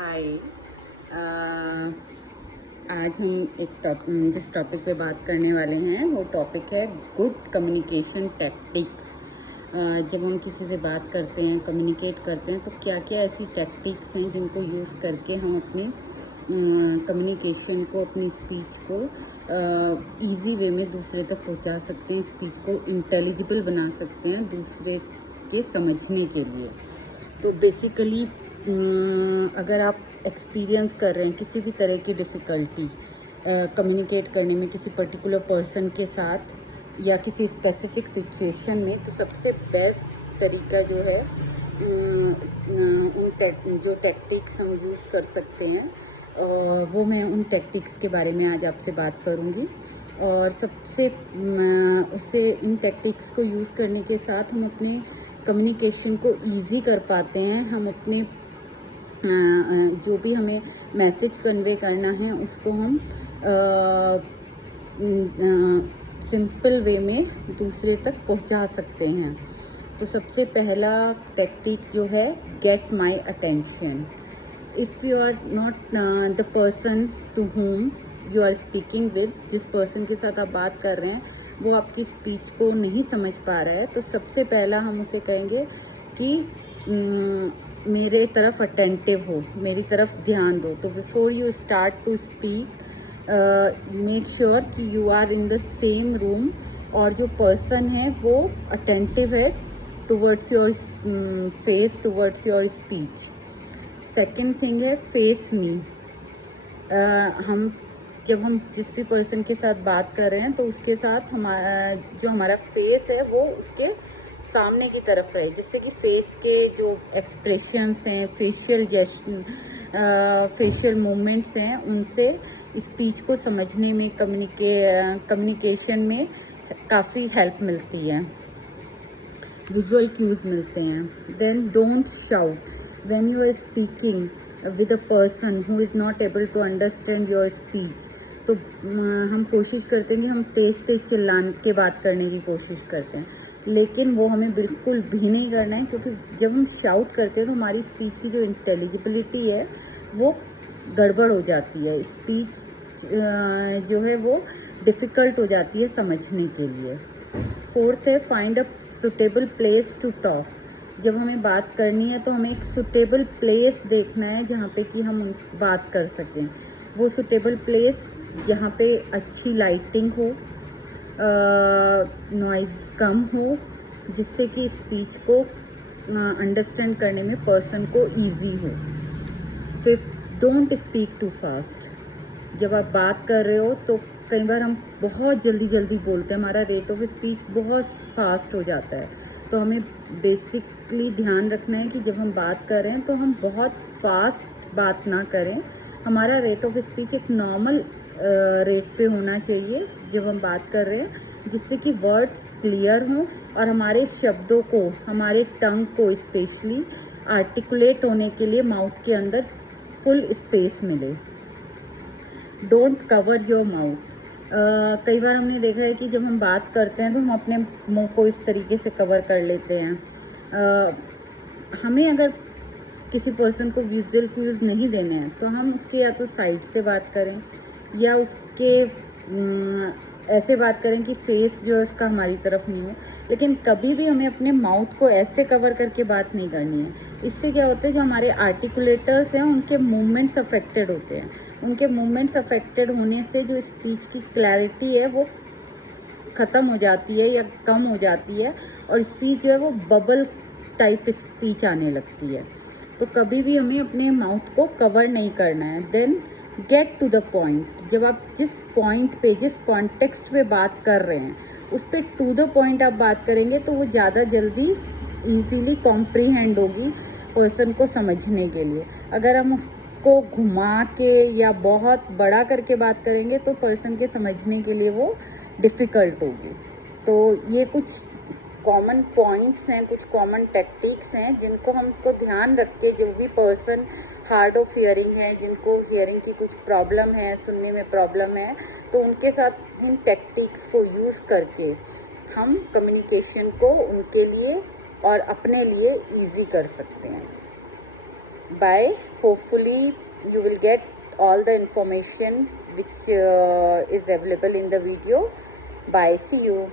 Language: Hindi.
हाय। आज हम जिस टॉपिक पे बात करने वाले हैं वो टॉपिक है गुड कम्युनिकेशन टैक्टिक्स। जब हम किसी से बात करते हैं, कम्युनिकेट करते हैं, तो क्या क्या ऐसी टैक्टिक्स हैं जिनको यूज़ करके हम अपनी कम्युनिकेशन को, अपनी स्पीच को इजी वे में दूसरे तक पहुंचा सकते हैं, स्पीच को इंटेलिजिबल बना सकते हैं दूसरे के समझने के लिए। तो बेसिकली अगर आप एक्सपीरियंस कर रहे हैं किसी भी तरह की डिफ़िकल्टी कम्युनिकेट करने में किसी पर्टिकुलर पर्सन के साथ या किसी स्पेसिफिक सिचुएशन में, तो सबसे बेस्ट तरीका जो है जो टैक्टिक्स हम यूज़ कर सकते हैं वो मैं उन टैक्टिक्स के बारे में आज आपसे बात करूँगी। और सबसे उससे इन टैक्टिक्स को यूज़ करने के साथ हम अपने कम्युनिकेशन को इजी कर पाते हैं। हम अपने जो भी हमें मैसेज कन्वे करना है उसको हम सिंपल वे में दूसरे तक पहुंचा सकते हैं। तो सबसे पहला टैक्टिक जो है, get my attention. If you are not the person to whom you are speaking with, जिस पर्सन के साथ आप बात कर रहे हैं वो आपकी स्पीच को नहीं समझ पा रहा है, तो सबसे पहला हम उसे कहेंगे कि मेरे तरफ अटेंटिव हो, मेरी तरफ ध्यान दो। तो before you start to speak make sure कि you are in the same room और जो पर्सन है वो अटेंटिव है towards your face, towards your speech. Second thing है फेस मी। जब हम जिस भी पर्सन के साथ बात कर रहे हैं तो उसके साथ हमारा फेस है वो उसके सामने की तरफ रहे, जिससे कि फेस के जो एक्सप्रेशंस हैं, फेशियल मूवमेंट्स हैं, उनसे स्पीच को समझने में, कम्युनिकेशन में काफ़ी हेल्प मिलती है, विजुअल क्यूज मिलते हैं। Then don't shout when you are speaking with a person who is not able to understand your speech. तो हम कोशिश करते हैं कि हम तेज़ तेज़ चिल्लाने के बात करने की कोशिश करते हैं, लेकिन वो हमें बिल्कुल भी नहीं करना है, क्योंकि जब हम शाउट करते हैं तो हमारी स्पीच की जो इंटेलिजिबिलिटी है वो गड़बड़ हो जाती है, स्पीच जो है वो डिफ़िकल्ट हो जाती है समझने के लिए। फोर्थ है find a suitable place to talk. जब हमें बात करनी है तो हमें एक सुटेबल प्लेस देखना है जहाँ पे कि हम बात कर सकें। वो सुटेबल प्लेस जहाँ पे अच्छी लाइटिंग हो, नॉइज़ कम हो, जिससे कि स्पीच को अंडरस्टैंड करने में पर्सन को इजी हो। Fifth, don't speak too fast. जब आप बात कर रहे हो तो कई बार हम बहुत जल्दी बोलते हैं, हमारा रेट ऑफ स्पीच बहुत फास्ट हो जाता है। तो हमें बेसिकली ध्यान रखना है कि जब हम बात कर रहे हैं तो हम बहुत फास्ट बात ना करें, हमारा रेट ऑफ स्पीच एक नॉर्मल रेट पे होना चाहिए जब हम बात कर रहे हैं, जिससे कि वर्ड्स क्लियर हों और हमारे शब्दों को, हमारे टंग को स्पेशली आर्टिकुलेट होने के लिए माउथ के अंदर फुल स्पेस मिले। Don't cover your mouth. कई बार हमने देखा है कि जब हम बात करते हैं तो हम अपने मुंह को इस तरीके से कवर कर लेते हैं। हमें अगर किसी पर्सन को विजुअल क्यूज नहीं देने हैं तो हम उसके या तो साइड से बात करें या उसके ऐसे बात करें कि फेस जो है उसका हमारी तरफ नहीं हो, लेकिन कभी भी हमें अपने माउथ को ऐसे कवर करके बात नहीं करनी है। इससे क्या होता है, जो हमारे आर्टिकुलेटर्स हैं उनके मूवमेंट्स अफेक्टेड होते हैं। उनके मूवमेंट्स अफेक्टेड होने से जो स्पीच की क्लैरिटी है वो ख़त्म हो जाती है या कम हो जाती है और स्पीच जो है वो बबल्स टाइप स्पीच आने लगती है। तो कभी भी हमें अपने माउथ को कवर नहीं करना है। Then get to the point. जब आप जिस पॉइंट पे, जिस कॉन्टेक्स्ट पे बात कर रहे हैं उस पर टू द पॉइंट आप बात करेंगे तो वो ज़्यादा जल्दी ईजीली कॉम्प्रीहेंड होगी पर्सन को समझने के लिए। अगर हम उसको घुमा के या बहुत बड़ा करके बात करेंगे तो पर्सन के समझने के लिए वो डिफ़िकल्ट होगी। तो ये कुछ कॉमन पॉइंट्स हैं, कुछ कॉमन टेक्टिक्स हैं जिनको हमको ध्यान रख के, जो भी पर्सन हार्ड ऑफ हियरिंग है, जिनको हियरिंग की कुछ प्रॉब्लम है, सुनने में प्रॉब्लम है, तो उनके साथ इन टेक्टिक्स को यूज़ करके हम कम्युनिकेशन को उनके लिए और अपने लिए इजी कर सकते हैं। Bye. Hopefully you will get all the information which is available in the video. Bye. See you.